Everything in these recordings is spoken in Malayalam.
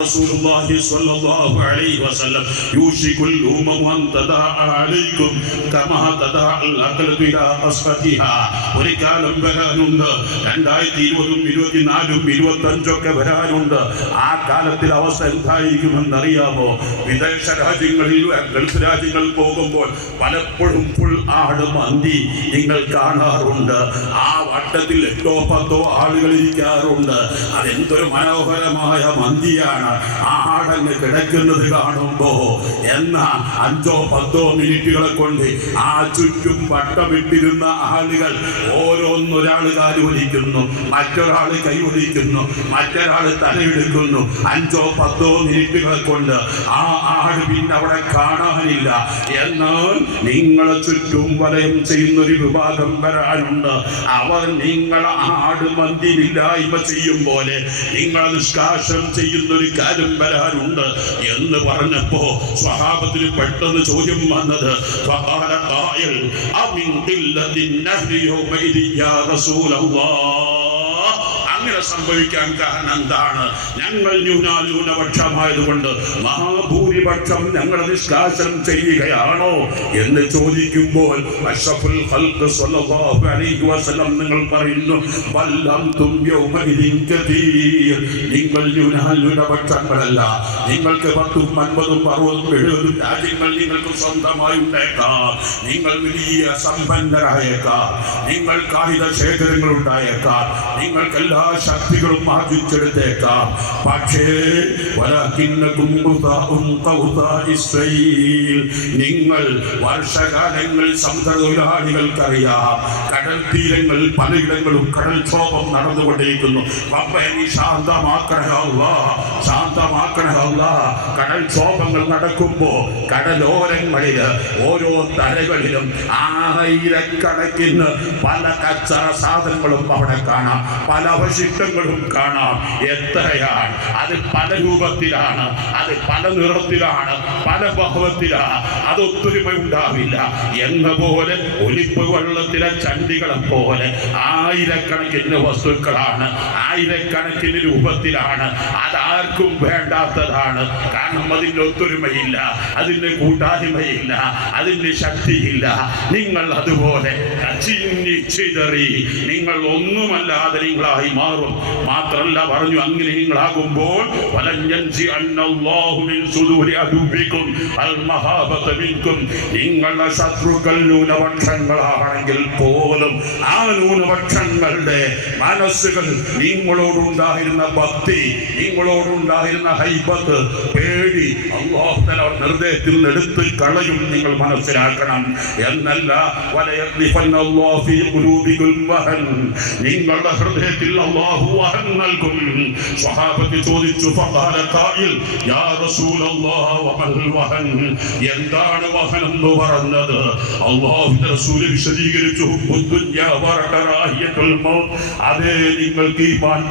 رسول الله صلى الله عليه وسلم يوشك الأمم أن تداعى عليكم كما تداعى الأكلة إلى قصفتها ഒരു കാലം വരാനുണ്ട് രണ്ടായിരത്തി ഇരുപതും ഇരുപത്തിനാലും ഇരുപത്തഞ്ചൊക്കെ വരാനുണ്ട് ആ കാലത്തിൽ അവസ്ഥ എന്തായിരിക്കുമെന്ന് അറിയാമോ വിദേശ രാജ്യങ്ങളിൽ ഗൾഫ് രാജ്യങ്ങൾ പോകുമ്പോൾ പലപ്പോഴും ഫുൾ ആട് മന്തി നിങ്ങൾ കാണാറുണ്ട് ആ വട്ടത്തിൽ എട്ടോ പത്തോ ആളുകൾ ഇരിക്കാറുണ്ട് അതെന്തൊരു മനോഹരമായ മന്തിയാണ് ആ ആടങ്ങ് കിടക്കുന്നത് കാണുമ്പോ എന്ന അഞ്ചോ പത്തോ മിനിറ്റുകളെ കൊണ്ട് ആ ചുറ്റും വട്ടമിട്ടിരുന്ന ആളുകൾ ഓരോന്നൊരാൾ കാൽ വലിക്കുന്നു മറ്റൊരാൾ കൈ വലിക്കുന്നു മറ്റൊരാൾ തലയെടുക്കുന്നു. അഞ്ചോ പത്തോ മിനിറ്റുകളെ കൊണ്ട് ആ ആട് പിന്നെ അവിടെ കാണാനില്ല. എന്നാൽ നിങ്ങളെ ചുറ്റും വലയം ചെയ്യുന്ന ഒരു വിഭാഗം വരാനുണ്ട്. അവർ നിങ്ങളെ ആട് മന്ദിരില്ലായ്മ ചെയ്യും പോലെ നിങ്ങളെ നിഷ്കാശം ചെയ്യുന്ന ഒരു കാര്യം വരാനുണ്ട് എന്ന് പറഞ്ഞപ്പോ സ്വഹാബത്തിന് പെട്ടെന്ന് ചോദ്യം വന്നത് ഫഖാല ഖായിൽ അമിൻ ഖില്ലത്തിൻ നഹ്രി യൗമഇദിൻ യാ റസൂലല്ലാഹ് അങ്ങനെ സംഭവിക്കാൻ കാരണം എന്താണ്? ഞങ്ങൾ ന്യൂനാന്യൂനപക്ഷമായതുകൊണ്ട് മഹാഭൂരിപക്ഷം ഞങ്ങൾ നിഷ്കാശനം ചെയ്യുകയാണോ എന്ന് ചോദിക്കുമ്പോൾ അഷഫുൽ ഹൽക്ക് സല്ലല്ലാഹു അലൈഹി വസല്ലം നിങ്ങൾ പറയുന്നു വല്ലംതും യൗമഇദിൻ കതീർ. നിങ്ങൾ ന്യൂനാന്യൂനപക്ഷങ്ങളല്ല. നിങ്ങൾക്ക് പത്തും അൻപതും അറുപതും എഴുപതും രാജ്യങ്ങൾ നിങ്ങൾക്ക് സ്വന്തമായി ഉണ്ടായേക്കാം. നിങ്ങൾ വലിയ സമ്പന്നരായേക്കാം. നിങ്ങൾ കായിക ശേഖരങ്ങൾ ഉണ്ടായേക്കാം. നിങ്ങൾക്ക് എല്ലാ ശക്തികളും ആർജിച്ചെടുത്തേക്കാം പക്ഷേ. നിങ്ങൾ വർഷകാലങ്ങൾ സമുദ്രതൊഴിലാളികൾക്കറിയാം. കടൽ തീരങ്ങൾ പലയിടങ്ങളും കടൽക്ഷോഭം നടന്നുകൊണ്ടിരിക്കുന്നു. കടൽക്ഷോഭങ്ങൾ നടക്കുമ്പോ കടലോരങ്ങളിൽ ഓരോ തലകളിലും ആയിരക്കണക്കിന് പല കച്ചറ സാധനങ്ങളും അവിടെ കാണാം. പല അവശിഷ്ടങ്ങളും കാണാം. എത്രയാണ്? അത് പല രൂപത്തിലാണ്. അത് പല നിറത്തിലാണ്. പല ബഹവത്തിലാണ്. അത് ഒത്തൊരുമ ഉണ്ടാവില്ല. എന്ന പോലെ ഒലിപ്പ് വെള്ളത്തിലെ ചണ്ടികളെ പോലെ ആയിരക്കണക്കിന് വസ്തുക്കളാണ്. ആയിരക്കണക്കിന് രൂപത്തിലാണ്. അതാർക്കും വേണ്ടാത്തതാണ്. കാരണം അതിന്റെ ഒത്തൊരുമയില്ല. അതിന്റെ കൂട്ടായ്മയില്ല. അതിന്റെ ശക്തിയില്ല. നിങ്ങൾ അതുപോലെ നിങ്ങൾ ഒന്നുമല്ലാതെ നിങ്ങളായി മാറും. മാത്രല്ല പറഞ്ഞു അങ്ങനെ നിങ്ങളാകുമ്പോൾ നിങ്ങളുടെ ശത്രുക്കൾ ന്യൂനപക്ഷങ്ങളാണെങ്കിൽ പോലും ആ ന്യൂനപക്ഷങ്ങളുടെ മനസ്സുകൾ നിങ്ങളോടുണ്ടായിരുന്ന ഭക്തി നിങ്ങളോടുണ്ടായിരുന്ന ഹൈബത്ത് അള്ളാഹുത്തല നിർദ്ദേശത്തിൽ എടുത്ത് കളയും നിങ്ങൾ മനസ്സിലാക്കണം. എന്നല്ല നിങ്ങളുടെ ഹൃദയത്തിൽ അള്ളാഹു വഹൻ നൽകും. സ്വഹാബത്ത് ചോദിച്ചു യാ വഹൻ. എന്താണ് വഹൻ എന്ന് പറഞ്ഞത്? അള്ളാഹുവിന്റെ വിശദീകരിച്ചു അതേ നിങ്ങൾക്ക്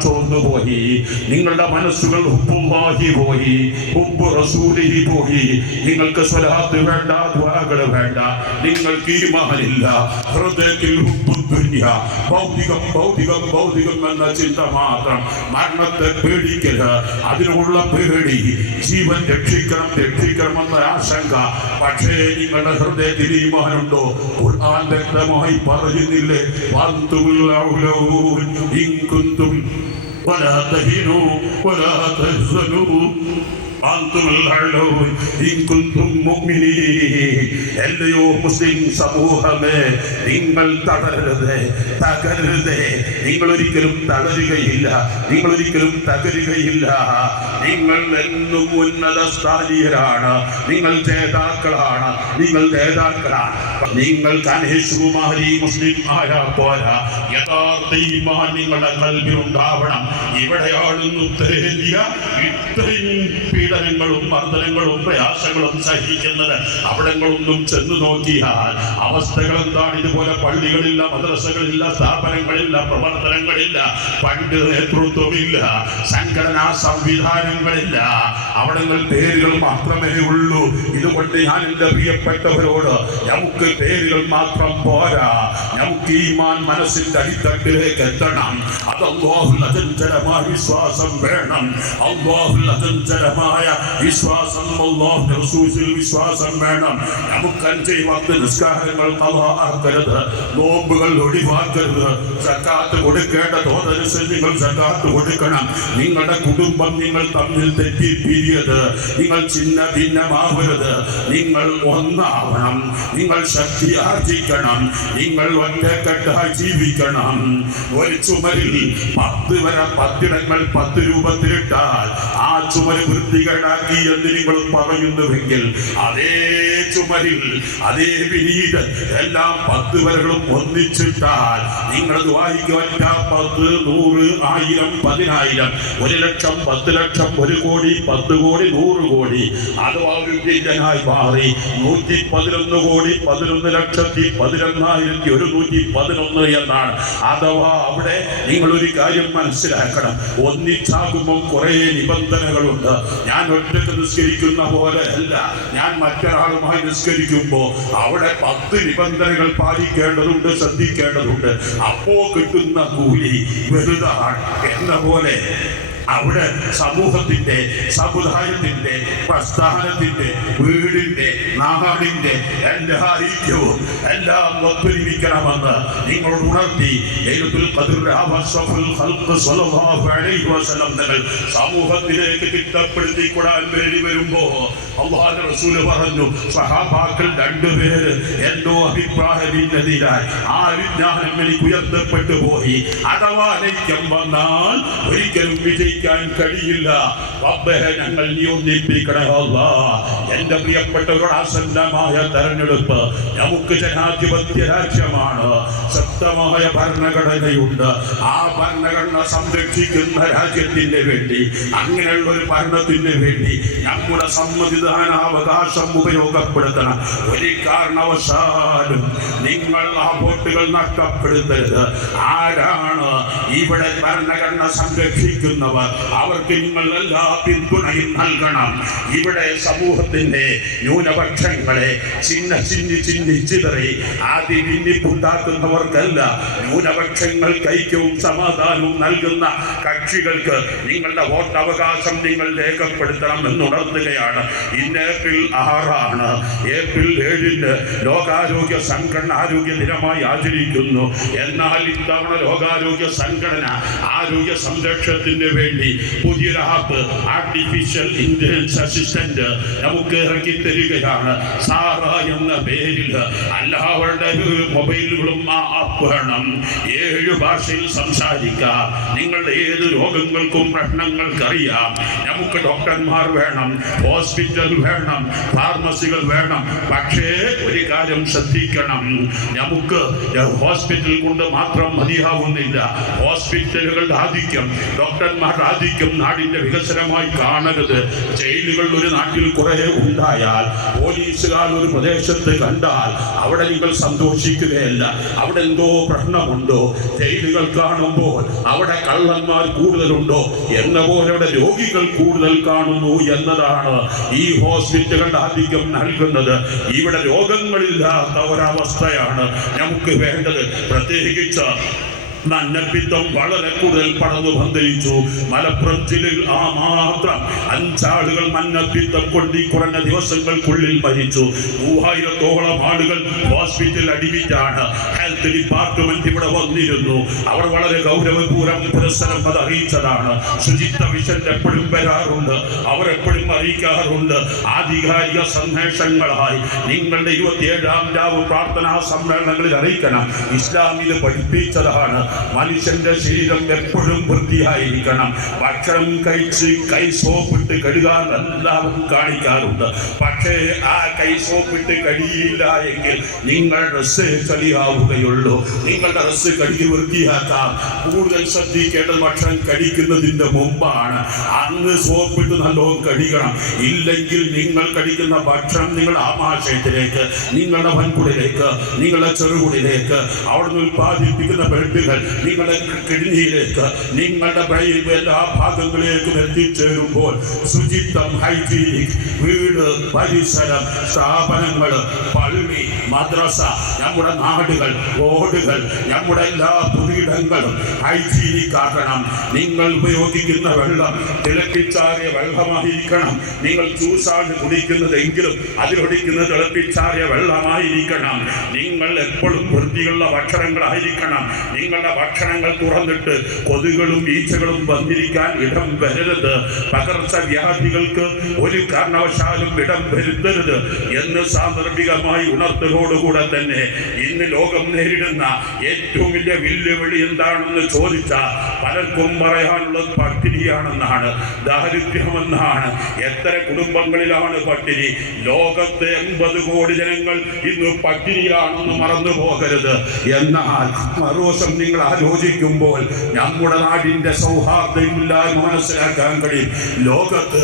ചോർന്നു പോയി നിങ്ങളുടെ മനസ്സുകൾ ഹുബ്ബുല്ലാഹി പോയി. ഹുബ്ബു റസൂലിഹി പോയി നിങ്ങൾക്ക് സ്വലാത്ത് വേണ്ട ദ്വാകൾ വേണ്ട നിങ്ങൾക്ക് ഈമാനില്ല ഹൃദയത്തിൽ ഹുബ്ബുദ്ദുന്യ ഭൗതികം ഭൗതികം ഭൗതികം എന്ന ചിന്ത മാത്രം മരണത്തെ പേടിക്കല് അതിനുള്ള പേടി ജീവൻ രക്ഷിക്കണം രക്ഷിക്കണം എന്ന ആശങ്ക പക്ഷേ നിങ്ങളുടെ ഹൃദയത്തിൽ ഈമാനുണ്ടോ ഖുർആൻ വ്യക്തമായി പറയുന്നില്ലേ വന്തുൽ ഔലൂൻ ഇൻ കുന്തും ولا تهنوا ولا تحزنوا എല്ലയോ മുസ്ലിം സമൂഹമേ നിങ്ങൾ തളരരുത് തകരരുത്. നിങ്ങൾ ഒരിക്കലും തളരുകയില്ല നിങ്ങൾ ഒരിക്കലും തകരുകയില്ല. നിങ്ങൾ എന്നും ഉന്നത സ്ഥാനീയരാണ് നിങ്ങൾ നേതാക്കളാണ് നിങ്ങൾ നേതാക്കളാണ്. നിങ്ങൾക്ക് അനേശുമാരി മുസ്ലിം ആയാ പോരാ. യഥാർത്ഥ ഈമാൻ നിങ്ങളുടെ കൽവിലുണ്ടാവണം. ഇവിടെയാണെന്ന് ഉത്തരേന്ത്യ. ഇത്രയും പീഡനങ്ങളും മർദ്ദനങ്ങളും പ്രയാസങ്ങളും സഹിക്കുന്നത് അവിടങ്ങളൊന്നും ചെന്ന് നോക്കിയാൽ അവസ്ഥകൾ എന്താണ് ഇതുപോലെ പള്ളികളില്ല മദ്രസകളില്ല സ്ഥാപനങ്ങളില്ല പ്രവർത്തനങ്ങളില്ല പണ്ട് നേതൃത്വമില്ല സംഘടനാ സംവിധാനങ്ങളില്ല. അവിടങ്ങൾ പേരുകൾ മാത്രമേ ഉള്ളൂ. ഇതുകൊണ്ട് ഞാൻ എന്റെ പ്രിയപ്പെട്ടവരോട് നമുക്ക് പേരുകൾ മാത്രം പോരാ. നമുക്ക് ഈമാൻ മനസ്സിന്റെ അടിത്തട്ടിലേക്ക് എത്തണം. അത് അള്ളാഹുൽ വിശ്വാസം വേണം. അള്ളാഹുൽ അചഞ്ചലമായ വിശ്വാസം വിശ്വാസം വേണം. നമുക്ക് അഞ്ച് വക്ത് നിസ്കാരങ്ങൾ കളാക്കരുത് നോമ്പുകൾ ഒഴിവാക്കരുത്. സക്കാത്ത് കൊടുക്കേണ്ട തോതനുസരിച്ച് നിങ്ങൾ സക്കാത്ത് കൊടുക്കണം. നിങ്ങളുടെ കുടുംബം നിങ്ങൾ തമ്മിൽ തെറ്റി പിരിയത് നിങ്ങൾ ചിന്ന ഭിന്നമാവരുത്. നിങ്ങൾ ഒന്നാവണം. നിങ്ങൾ ശക്തി ആർജിക്കണം. നിങ്ങൾ ഒറ്റക്കെട്ടായി ജീവിക്കണം. ഒരു ചുമരിൽ പത്ത് വരെ പത്തിടങ്ങൾ പത്ത് രൂപത്തിലിട്ടാൽ ആ ചുമര് വൃത്തികേടാക്കി എന്ന് നിങ്ങൾ പറയുന്നുവെങ്കിൽ അതേ ചുമരിൽ. അതേ വിനീത് എല്ലാ പത്ത് വരകളും ഒന്നിച്ചിട്ടാൽ നിങ്ങൾ വായിക്കുവറ്റ പത്ത് നൂറ് ആയിരം പതിനായിരം ഒരു ലക്ഷം പത്ത് ലക്ഷം ഒരു കോടി പത്ത് കോടി നൂറ് കോടി. അഥവാ ഒരു ജില്ലനായി മാറി. നൂറ്റി പതിനൊന്ന് കോടി പതിനൊന്ന് ലക്ഷത്തി പതിനൊന്നായിരത്തി ഒരുന്നൂറ്റി പതിനൊന്ന് എന്നാണ്. അഥവാ അവിടെ നിങ്ങൾ ഒരു കാര്യം മനസ്സിലാക്കണം. ഒന്നിച്ചാകുമ്പോൾ കുറേ നിബന്ധനകളുണ്ട്. ഞാൻ ഒറ്റയ്ക്ക് നിസ്കരിക്കുന്ന പോലെ അല്ല. ഞാൻ മറ്റൊരാളുമായി നിസ്കരിക്കുമ്പോ അവിടെ പത്ത് നിബന്ധനകൾ പാലിക്കേണ്ടതുണ്ട് ശ്രദ്ധിക്കേണ്ടതുണ്ട്. അപ്പോ കിട്ടുന്ന കൂലി വെറുതാണ് എന്ന പോലെ അവിടെ സമൂഹത്തിന്റെ സമുദായത്തിന്റെ പ്രസ്ഥാനത്തിന്റെ വീടിന്റെ നാടിന്റെ എല്ലാ ഐക്യവും എല്ലാം ഒത്തൊരുമിക്കണമെന്ന് നിങ്ങളോട് ഉണർത്തി സമൂഹത്തിലേക്ക് തിട്ടപ്പെടുത്തിക്കൊടാൻ വേണ്ടി വരുമ്പോ പറഞ്ഞു സഹാബാക്കൾ രണ്ടുപേര് എന്തോ അഭിപ്രായ ഭിന്നതയിലായി ആ വിജ്ഞാനം എനിക്ക് ഉയർത്തപ്പെട്ടു പോയി. അഥവാ വന്നാൽ ഒരിക്കലും വിജയിക്കാൻ കഴിയില്ല. റബ്ബേ ഞങ്ങൾ നീ എന്റെ പ്രിയപ്പെട്ടവരുടെ ആസന്നമായ തെരഞ്ഞെടുപ്പ് നമുക്ക് ജനാധിപത്യ രാജ്യമാണ്. ശക്തമായ ഭരണഘടനയുണ്ട്. ആ ഭരണഘടന സംരക്ഷിക്കുന്ന രാജ്യത്തിന് വേണ്ടി അങ്ങനെയുള്ള ഒരു ഭരണത്തിന് വേണ്ടി നമ്മുടെ സമ്മതിദാനാവകാശം ഉപയോഗപ്പെടുത്തണം. ഒരു കാരണവശാലും നിങ്ങൾ ആ വോട്ടുകൾ നഷ്ടപ്പെടുത്തരുത്. ആരാണ് ഇവിടെ ഭരണഘടന സംരക്ഷിക്കുന്നവർ? അവർക്ക് നിങ്ങൾ എല്ലാ പിന്തുണയും നൽകണം. ഇവിടെ സമൂഹത്തിന്റെ ന്യൂനപക്ഷങ്ങളെ ചിന്ന ചിന്നി ചിന്നി ചിതറി ആദ്യ ഭിന്നിപ്പുണ്ടാക്കുന്നവർക്കല്ല ന്യൂനപക്ഷങ്ങൾ ഐക്യവും സമാധാനവും നൽകുന്ന കക്ഷികൾക്ക് നിങ്ങളുടെ വോട്ട് അവകാശം നിങ്ങൾ രേഖപ്പെടുത്തണം എന്നുണർത്തുകയാണ്. ഇന്ന് ഏപ്രിൽ ആറാണ്. ഏപ്രിൽ ഏഴിന് ലോകാരോഗ്യ സംഘടന ആരോഗ്യ ദിനമായി ആചരിക്കുന്നു. എന്നാൽ ഇത്തവണ ലോകാരോഗ്യ സംഘടന ആരോഗ്യ സംരക്ഷണത്തിന് വേണ്ടി പുതിയൊരു ആപ്പ് ആർട്ടിഫിഷ്യൽ ഇന്റലിജൻസ് അസിസ്റ്റന്റ് നമുക്ക് ഇറക്കി തരികയാണ്. സാറ എന്ന പേരിൽ എല്ലാവരുടെ മൊബൈലുകളും ആ ആപ്പ് വേണം. ഏഴ് ഭാഷയിൽ സംസാരിക്കാം. നിങ്ങളുടെ ഏത് രോഗങ്ങൾക്കും പ്രശ്നങ്ങൾക്ക് അറിയാം നമുക്ക് ഡോക്ടർമാർ വേണം ഹോസ്പിറ്റൽ വേണം ഫാർമസികൾ വേണം. പക്ഷേ ഒരു കാര്യം ശ്രദ്ധിക്കണം. നമുക്ക് ഹോസ്പിറ്റൽ കൊണ്ട് മാത്രം മതിയാവുന്നില്ല. ഹോസ്പിറ്റലുകളുടെ ആധിക്യം ഡോക്ടർമാരുടെ ആധിക്യം നാടിന്റെ വികസനമായി കാണരുത്. ജയിലുകൾ ഒരു നാട്ടിൽ കുറെ ഉണ്ടായാൽ പോലീസുകാർ ഒരു പ്രദേശത്ത് കണ്ടാൽ അവിടെ നിങ്ങൾ സന്തോഷിക്കുകയല്ല. അവിടെ എന്തോ പ്രശ്നമുണ്ടോ? ജയിലുകൾ കാണുമ്പോൾ അവിടെ കള്ളന്മാർ കൂടുതലുണ്ടോ? എന്ന പോലെ അവിടെ രോഗികൾ കൂടുതൽ കാണുന്നു എന്നതാണ് ഈ ഹോസ്പിറ്റലുകളുടെ ആധിക്യം നൽകുന്നത്. ഇവിടെ രോഗങ്ങളില്ലാത്ത ഒരവസ്ഥയാണ് നമുക്ക് വേണ്ടത്. പ്രത്യേകിച്ച് മഞ്ഞപ്പിത്തം വളരെ കൂടുതൽ പടർന്നു പന്തലിച്ചു മലപ്പുറം ജില്ലയിൽ ആ മാത്രം അഞ്ചാളുകൾ മഞ്ഞപ്പിത്തം കൊണ്ടി കുറഞ്ഞ ദിവസങ്ങൾക്കുള്ളിൽ മരിച്ചു. മൂവായിരത്തോളം ആളുകൾ ഹോസ്പിറ്റലിൽ അഡ്മിറ്റാണ്. ഹെൽത്ത് ഡിപ്പാർട്ട്മെന്റ് ഇവിടെ വന്നിരുന്നു. അവർ വളരെ ഗൗരവപൂർവം പുരസ്സരം അത് അറിയിച്ചതാണ് ശുചിത്വ മിഷൻ എപ്പോഴും വരാറുണ്ട്. അവർ എപ്പോഴും അറിയിക്കാറുണ്ട്. ആധികാരിക സന്ദേശങ്ങളായി. നിങ്ങളുടെ ഇരുപത്തിയേഴാം രാവ് പ്രാർത്ഥനാ സമ്മേളനങ്ങളിൽ അറിയിക്കണം. ഇസ്ലാം ഇത് പഠിപ്പിച്ചതാണ്. മനുഷ്യന്റെ ശരീരം എപ്പോഴും വൃത്തിയായിരിക്കണം. ഭക്ഷണം കഴിച്ച് കൈ സോപ്പിട്ട് കഴുകാൻ എല്ലാവരും കാണിക്കാറുണ്ട്. പക്ഷേ ആ കൈ സോപ്പിട്ട് കഴിയില്ല എങ്കിൽ നിങ്ങൾ ഡ്രസ്സ് ചളിയാവുകയുള്ളൂ. നിങ്ങളുടെ ഡ്രസ്സ് കഴുകി വൃത്തിയാക്കാം. കൂടുതൽ ശ്രദ്ധിക്കേണ്ടത് ഭക്ഷണം കഴിക്കുന്നതിന്റെ മുമ്പാണ്. അന്ന് സോപ്പിട്ട് നല്ലോണം കഴിക്കണം ഇല്ലെങ്കിൽ നിങ്ങൾ കഴിക്കുന്ന ഭക്ഷണം നിങ്ങളുടെ ആമാശയത്തിലേക്ക് നിങ്ങളുടെ വൻകുടിലേക്ക് നിങ്ങളുടെ ചെറുകുടിലേക്ക് അവിടുന്ന് ഉൽപ്പാദിപ്പിക്കുന്ന ബ്ലഡുകൾ നിങ്ങളുടെ കിഡ്നിയിലേക്ക് നിങ്ങളുടെ ബ്രെയിൻ എല്ലാ ഭാഗങ്ങളിലേക്കും എത്തിച്ചേരുമ്പോൾ ശുചിത്വം ഹൈജീനിക് വീട് പരിസരം സ്ഥാപനങ്ങൾ പള്ളി മദ്രസ നമ്മുടെ നാടുകൾ റോഡുകൾ നമ്മുടെ എല്ലാ പുതിയിടങ്ങളും ഹൈജീനിക് ആക്കണം. നിങ്ങൾ ഉപയോഗിക്കുന്ന വെള്ളം തിളപ്പിച്ചാറിയ വെള്ളമായിരിക്കണം. നിങ്ങൾ ജ്യൂസാണ് കുടിക്കുന്നതെങ്കിലും അതിലൊടിക്കുന്ന തിളപ്പിച്ചാറിയ വെള്ളമായിരിക്കണം. നിങ്ങൾ എപ്പോഴും വൃത്തിയുള്ള ഭക്ഷണങ്ങളായിരിക്കണം. നിങ്ങളുടെ ഭക്ഷണങ്ങൾ തുറന്നിട്ട് കൊതുകളും ഈച്ചകളും വന്നിരിക്കാൻ ഇടം വരരുത്. പകർച്ചവ്യാധികൾക്ക് ഒരു കാരണവശാലും ഇടം വരുത്തരുത് എന്ന് സാന്ദർഭികമായി ഉണർത്തലോടുകൂടെ തന്നെ ഇന്ന് ലോകം നേരിടുന്ന ഏറ്റവും വലിയ വെല്ലുവിളി എന്താണെന്ന് ചോദിച്ച പലർക്കും പറയാനുള്ളത് പട്ടിണിയാണെന്നാണ് ദാരിദ്ര്യമെന്നാണ് എത്ര കുടുംബങ്ങളിലാണ് പട്ടിണി. ലോകത്തെ എൺപത് കോടി ജനങ്ങൾ ഇന്ന് പട്ടിണിയാണെന്ന് മറന്നു പോകരുത് എന്നാൽ മറുവശം നിങ്ങൾ ആലോചിക്കുമ്പോൾ നമ്മുടെ നാടിന്റെ സൗഹാർദ്ദമില്ലായ്മ മനസ്സിലാക്കാൻ കഴിയും. ലോകത്ത്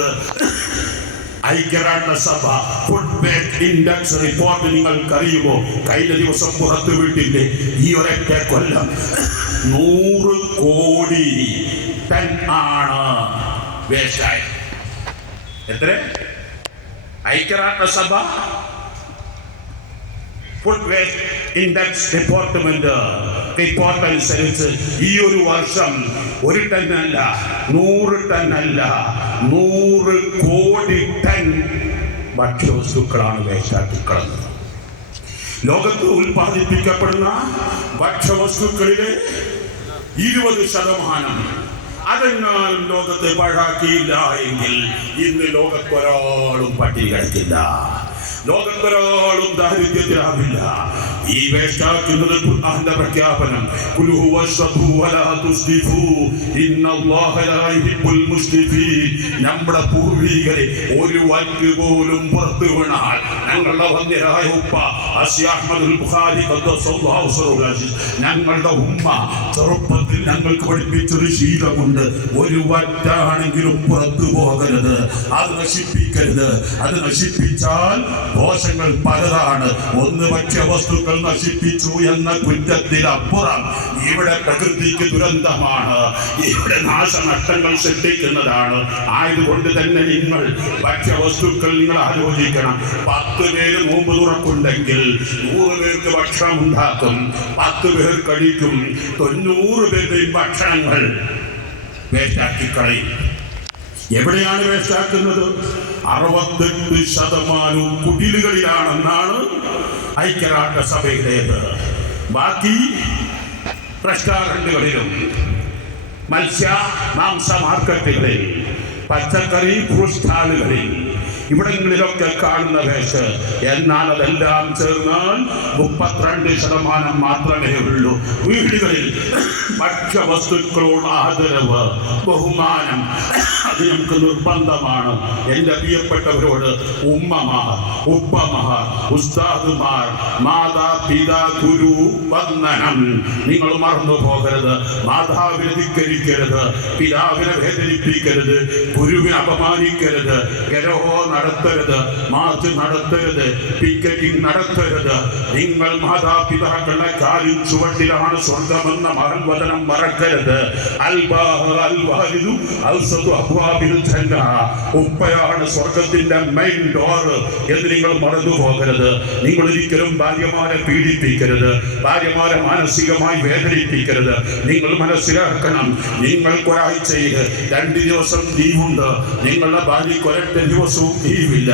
ഐക്യരാഷ്ട്രസഭ ഫുഡ് ബാങ്ക് ഇൻഡെക്സ് റിപ്പോർട്ട് നിങ്ങൾക്കറിയുമോ? കഴിഞ്ഞ ദിവസം പുറത്തു വിട്ടില്ലേ? ഈ ഒരൊറ്റ കൊല്ലം നൂറ് കോടി ടൺ ആണ് എത്ര? ഐക്യരാഷ്ട്രസഭ food waste index department report അനുസരിച്ച് ഈ ഒരു വർഷം ഒരു ടൺ അല്ല നൂറ് ടൺ അല്ല നൂറ് കോടി ടൺ ഭക്ഷ്യവസ്തുക്കളാണ് വേസ്റ്റാക്കി കളഞ്ഞത് ലോകത്ത് ഉൽപ്പാദിപ്പിക്കപ്പെടുന്ന ഭക്ഷ്യവസ്തുക്കളിലെ ഇരുപത് ശതമാനം അതെങ്ങാനും ലോകത്തെ പാഴാക്കിയില്ല എങ്കിൽ ഇന്ന് ലോകത്തൊരാളും പട്ടിണി കിടക്കില്ല. ലോകത്തൊരാളും ദാരിദ്ര്യത്തിലാവില്ല. ഈ വേഷ്ടാക്കുന്നത് ഖുർആന്റെ പ്രഖ്യാപനം. ഖുൽ ഹുവ വലാ തുസ്രിഫു. ഇന്നല്ലാഹ ലാ യുഹിബ്ബുൽ മുസ്രിഫീൻ. നമ്മുടെ പൂർവികരെ ഒരു വാക്ക് പോലും പുറത്തു വീണാൽ ഞങ്ങളുടെ വന്യരായ ഉപ്പ അസ്യ അഹ്മദുൽ ബുഖാരി ഖദ്ദസല്ലാഹു അസീസ് ഞങ്ങളുടെ ഉമ്മ ചെറുപ്പത്തിൽ ഞങ്ങൾക്ക് പഠിപ്പിച്ചൊരു ശീലമുണ്ട്. ഒരു വറ്റാണെങ്കിലും പുറത്തു പോകരുത്. അത് നശിപ്പിക്കരുത്. അത് നശിപ്പിച്ചാൽ ദോഷങ്ങൾ പലതാണ്. ഒന്ന് ഭക്ഷ്യവസ്തുക്കൾ നശിപ്പിച്ചു എന്ന കുറ്റത്തിനപ്പുറം ഇവിടെ പ്രകൃതിക്ക് ദുരന്തമാണ്. ഇവിടെ നാശനഷ്ടങ്ങൾ സൃഷ്ടിക്കുന്നതാണ്. ആയതുകൊണ്ട് തന്നെ നിങ്ങൾ ഭക്ഷ്യവസ്തുക്കൾ നിങ്ങൾ ആലോചിക്കണം പത്ത് പേര് നോമ്പ് തുറക്കുണ്ടെങ്കിൽ നൂറ് പേർക്ക് ഭക്ഷണം ഉണ്ടാക്കും. പത്ത് പേർ കഴിക്കും. തൊണ്ണൂറ് പേരുടെയും ഭക്ഷണങ്ങൾ വേസ്റ്റാക്കി കളയും. എവിടെയാണ് വേസ്റ്റാക്കുന്നത്? അറുപത്തെട്ട് ശതമാനവും കുടിലുകളിലാണെന്നാണ് ഐക്യരാഷ്ട്രസഭയുടേത്. ബാക്കി റെസ്റ്റോറന്റുകളിലും മത്സ്യ മാംസ മാർക്കറ്റുകളിൽ പച്ചക്കറി ഫ്രൂട്ട് സ്റ്റാളുകളിൽ ഇവിടങ്ങളിലൊക്കെ കാണുന്ന വേഷ്. എന്നാൽ അതെല്ലാം ചേർന്നാൽ മുപ്പത്തിരണ്ട് ശതമാനം മാത്രമേ ഉള്ളൂ. വീടുകളിൽ ഭക്ഷ്യവസ്തുക്കളോട് ആദരവ് ബഹുമാനം അത് നമുക്ക് നിർബന്ധമാണ്. എന്റെ പ്രിയപ്പെട്ടവരോട് ഉമ്മമാർ ഉപ്പമാർ ഉസ്താദുമാർ മാതാ പിതാ ഗുരു വന്ദനം. നിങ്ങൾ മറന്നു പോകരുത് മാതാവിനെ ധിക്കരിക്കരുത് പിതാവിനെ വേദനിപ്പിക്കരുത് ഗുരുവിനെ അപമാനിക്കരുത്. ഗരഹോ നടത്തരുത് മാർച്ച് നടത്തരുത് പിക്കറ്റിംഗ് നടത്തരുത്. നിങ്ങൾ മാതാപിതാക്കളുടെ കാലിൽ ചുവട്ടിലാണ് സ്വർഗമെന്ന വചനം മറക്കരുത്. ഉപ്പയാണ് സ്വർഗത്തിന്റെ മെയിൻ ഡോർ എന്ന് നിങ്ങൾ മറന്നു പോകരുത് നിങ്ങൾ ഒരിക്കലും ഭാര്യമാരെ പീഡിപ്പിക്കരുത്. ഭാര്യമാരെ മാനസികമായി വേദനിപ്പിക്കരുത്. നിങ്ങൾ മനസ്സിലാക്കണം നിങ്ങൾക്കൊരാഴ്ചയിൽ രണ്ട് ദിവസം ലീവുണ്ട്. നിങ്ങളുടെ ഭാര്യയ്ക്ക് ഒരൊറ്റ ദിവസവും ലീവില്ല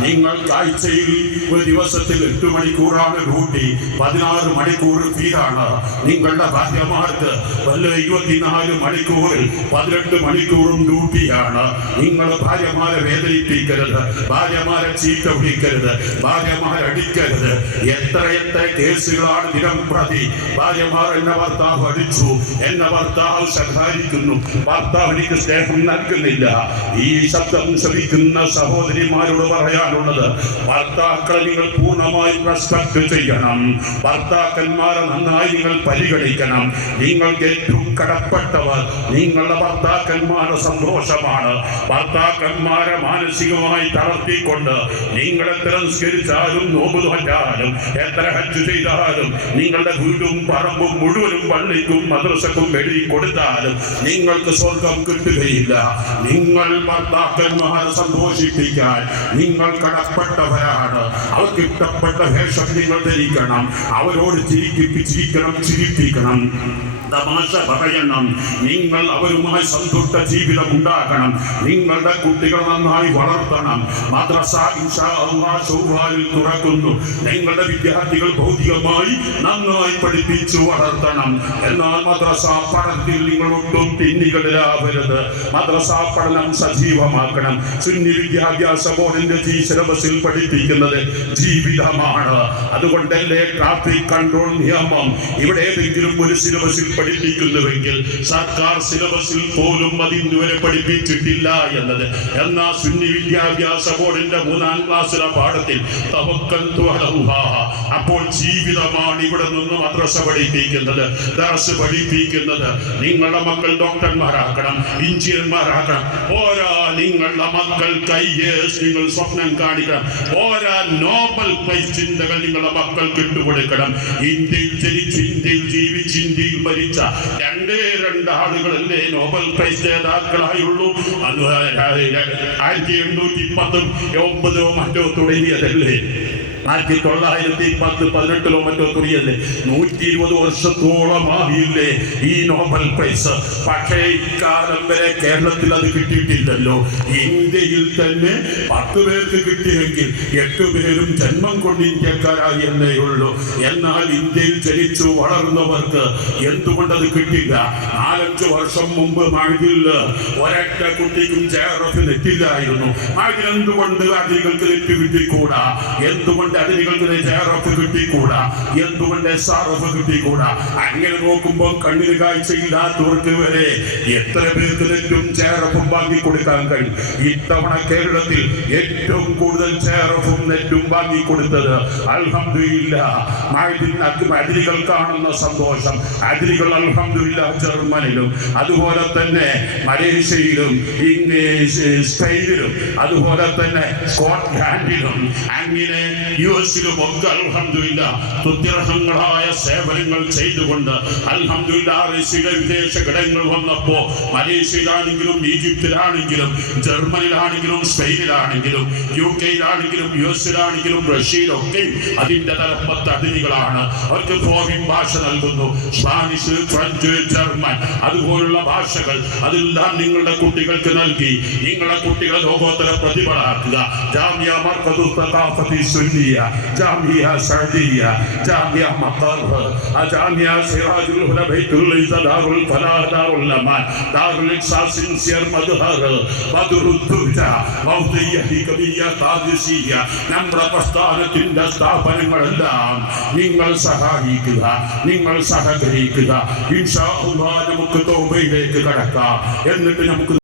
നിങ്ങൾ കാഴ്ചയിൽ ഒരു ദിവസത്തിൽ എട്ട് മണിക്കൂറാണ് ഡ്യൂട്ടി. പതിനാറ് മണിക്കൂർ ഫീലാണ് നിങ്ങളുടെ ഭാര്യമാർക്ക് വല്ല ഇരുപത്തിനാല് മണിക്കൂറിൽ പതിനെട്ട് മണിക്കൂറും ഡ്യൂട്ടിയാണ്. നിങ്ങൾ ഭാര്യമാരെ വേദനിപ്പിക്കരുത് ഭാര്യമാരെ ചീത്ത വിളിക്കരുത് ഭാര്യമാരെ അടിക്കരുത്. എത്ര എത്ര കേസുകളാണ് ദിനം പ്രതി. ഭാര്യമാർ എന്നെ ഭർത്താവ് അടിച്ചു എന്നെ ഭർത്താവ് ശകാരിക്കുന്നു. ഭർത്താവ് എനിക്ക് സ്നേഹം നൽകുന്നില്ല. ഈ ശബ്ദം ശ്രമിക്കുന്ന സഹോദരിമാരോട് പറയാനുള്ളത് ഭർത്താക്കളെ നിങ്ങൾ പൂർണമായി റെസ്പെക്ട് ചെയ്യണം. ഭർത്താക്കന്മാരെ നന്നായി നിങ്ങൾ പരിഗണിക്കണം. നിങ്ങൾക്ക് ഏറ്റവും കടപ്പെട്ടവർ നിങ്ങളുടെ ഭർത്താക്കന്മാരുടെ സന്തോഷമാണ്. ഭർത്താക്കന്മാരെ മാനസികമായി തളർത്തിക്കൊണ്ട് നിങ്ങളെ തിരസ്കരിച്ചാലും നോമ്പ് തോറ്റാലും എത്ര ഹജ്ജ് ചെയ്താലും നിങ്ങളുടെ വീടും പറമ്പും മുഴുവനും പള്ളിക്കും മദ്രസക്കും എഴുതി കൊടുത്താലും നിങ്ങൾക്ക് സ്വർഗം കിട്ടുകയില്ല. നിങ്ങൾ ഭർത്താക്കന്മാരെ സന്തോഷിപ്പിക്കാൻ നിങ്ങൾ കടപ്പെട്ടവരാണ്. അവർക്ക് ഇഷ്ടപ്പെട്ട വേഷം നിങ്ങൾ ധരിക്കണം. അവരോട് ചിരിപ്പിച്ചിരിക്കണം ചിരിപ്പിക്കണം. തമാശ പറയണം. നിങ്ങൾ അവരുമായി സന്തുഷ്ട ജീവിതം ഉണ്ടാക്കണം. നിങ്ങളുടെ കുട്ടികൾ നന്നായി വളർത്തണം. മദ്രസ ചൊവ്വാലിൽ തുറക്കുന്നു. നിങ്ങളുടെ വിദ്യാർത്ഥികൾ ഭൗതികമായി നന്നായി പഠിപ്പിച്ചു വളർത്തണം. എന്നാൽ മദ്രസ പഠനത്തിൽ നിങ്ങൾ ഒട്ടും പിന്നികളിലാവരുത്. മദ്രസ പഠനം സജീവമാക്കണം. സുന്നി വിദ്യാഭ്യാസ ബോർഡിന്റെ ഈ സിലബസിൽ പഠിപ്പിക്കുന്നത് ജീവിതമാണ്. അതുകൊണ്ടല്ലേ ട്രാഫിക് കൺട്രോൾ നിയമം? ഇവിടെ ഏതെങ്കിലും ഒരു സിലബസിൽ പഠിപ്പിക്കുന്നുവെങ്കിൽ സർക്കാർ സിലബസിൽ പോലും അത് ഇന്നുവരെ പഠിപ്പിച്ചിട്ടില്ല എന്നത്. എന്നാ സുന്നി വിദ്യാഭ്യാസ ബോർഡിന്റെ മൂന്നാം ക്ലാസ്സിലെ പാഠത്തിൽ അപ്പോൾ ജീവിതമാണ് ഇവിടെ നിന്ന് മദ്രസ പഠിപ്പിക്കുന്നത് ദാസ് പഠിപ്പിക്കുന്നത്. നിങ്ങളുടെ മക്കൾ ഡോക്ടർമാരാക്കണം എഞ്ചിനീയർമാരാക്കണം. ഓരോ നിങ്ങളുടെ മക്കൾ ഐ നിങ്ങൾ സ്വപ്നം കാണിക്കണം. ഓരോ നോബൽ പ്രൈസ് ചിന്തകൾ നിങ്ങളുടെ മക്കൾക്ക് ഇട്ടുകൊടുക്കണം. ഇന്ത്യയിൽ ജനിച്ച് ഇന്ത്യയിൽ ജീവിച്ച് ഇന്ത്യയിൽ മരിച്ച രണ്ടേ രണ്ട് ആളുകളല്ലേ നോബൽ പ്രൈസ് ജേതാക്കളായുള്ളൂ. അത് ആയിരത്തി എണ്ണൂറ്റി പത്തും ഒമ്പതോ മറ്റോ തുടങ്ങിയതല്ലേ? ആയിരത്തി തൊള്ളായിരത്തി പത്ത് പതിനെട്ടിലോ മറ്റോ തുറിയല്ലേ? നൂറ്റി ഇരുപത് വർഷത്തോളമായില്ലേ ഈ നോബൽ പ്രൈസ്. പക്ഷേ ഇക്കാലം വരെ കേരളത്തിൽ അത് കിട്ടിയിട്ടില്ലല്ലോ. ഇന്ത്യയിൽ തന്നെ പത്ത് പേർക്ക് കിട്ടിയെങ്കിൽ എട്ട് പേരും ജന്മം കൊണ്ട് ഇന്ത്യക്കാരായി എന്നേ ഉള്ളൂ. എന്നാൽ ഇന്ത്യയിൽ ജനിച്ചു വളർന്നവർക്ക് എന്തുകൊണ്ട് അത് കിട്ടില്ല? നാലഞ്ച് വർഷം മുമ്പ് മഴയിൽ ഒരൊറ്റ കുട്ടിക്കും ചേറഫ് നെറ്റില്ലായിരുന്നു. മഴ എന്തുകൊണ്ട് അതികൾക്ക് നെറ്റ് കിട്ടിക്കൂടാ? എന്തുകൊണ്ട് അതിനുകൾക്ക് ചേറഫ് കിട്ടിക്കൂടാ? എന്തുകൊണ്ട് എസ് ആർ എഫ് കിട്ടിക്കൂടാ? അങ്ങനെ നോക്കുമ്പോൾ കണ്ണിന് കാഴ്ചയില്ലാത്തവർക്ക് വരെ എത്ര പേർക്ക് നെറ്റും ചേറഫും വാങ്ങി കൊടുക്കാൻ കഴിയും? ഇത്തവണ കേരളത്തിൽ ഏറ്റവും കൂടുതൽ ചേറഫും നെറ്റും വാങ്ങി കൊടുത്തത് അൽഹമില്ല അതിരികൾ കാണുന്ന സന്തോഷം. അതിരികൾ അൽഹമില്ല ജർമ്മനിലും അതുപോലെ തന്നെ മലേഷ്യയിലും സ്പെയിനിലും അതുപോലെ തന്നെ സ്കോട്ട്ലാൻഡിലും അങ്ങനെ തുത്യർഹങ്ങളായ സേവനങ്ങൾ ചെയ്തുകൊണ്ട് അൽഹമില്ല വിദേശ ഘടകങ്ങൾ വന്നപ്പോ മലേഷ്യയിലാണെങ്കിലും ഈജിപ്തിലാണെങ്കിലും ജർമ്മനിയിലാണെങ്കിലും സ്പെയിനിലാണെങ്കിലും യു കെയിലാണെങ്കിലും യു എസിലാണെങ്കിലും റഷ്യയിലൊക്കെ അതിന്റെ തലപ്പത്ത് അതിഥികളാണ്. അവർക്ക് ഫോറിൻ ഭാഷ നൽകുന്നു. സ്പാനിഷ് ഫ്രഞ്ച് ജർമ്മൻ അതുപോലുള്ള ഭാഷകൾ അതെല്ലാം നിങ്ങളുടെ കുട്ടികൾക്ക് നൽകി. നിങ്ങളുടെ കുട്ടികളെ ലോകോത്തര പ്രതിഭകളാക്കുക. ജാമ്യ മർക്കതു തഖാഫത്തി സുന്നിയ ജാമിയ സഅദിയ ജാമിയ മഖർ ജാമിയ സിറാജുൽ ഹുദ ബൈത്തുൽ ഇസ്സ ദാറുൽ ഫലാഹ് ദാറുൽ അമാൻ ദാറുൽ ഇഖ്സാസ് സിൻസിയർ മദ്ഹർ ബദറുൽ ദുർജ മൗദിയ ഹികമിയ ഖാദിസിയ നമ്മുടെ പ്രസ്ഥാനത്തിന്റെ സ്ഥാപനങ്ങളെല്ലാം നിങ്ങൾ സഹായിക്കുക നിങ്ങൾ സഹകരിക്കുക ഇൻഷാ അല്ലാഹ് നമുക്ക് തൗബയിലേക്ക് കടക്കാം എന്നിട്ട് നമുക്ക്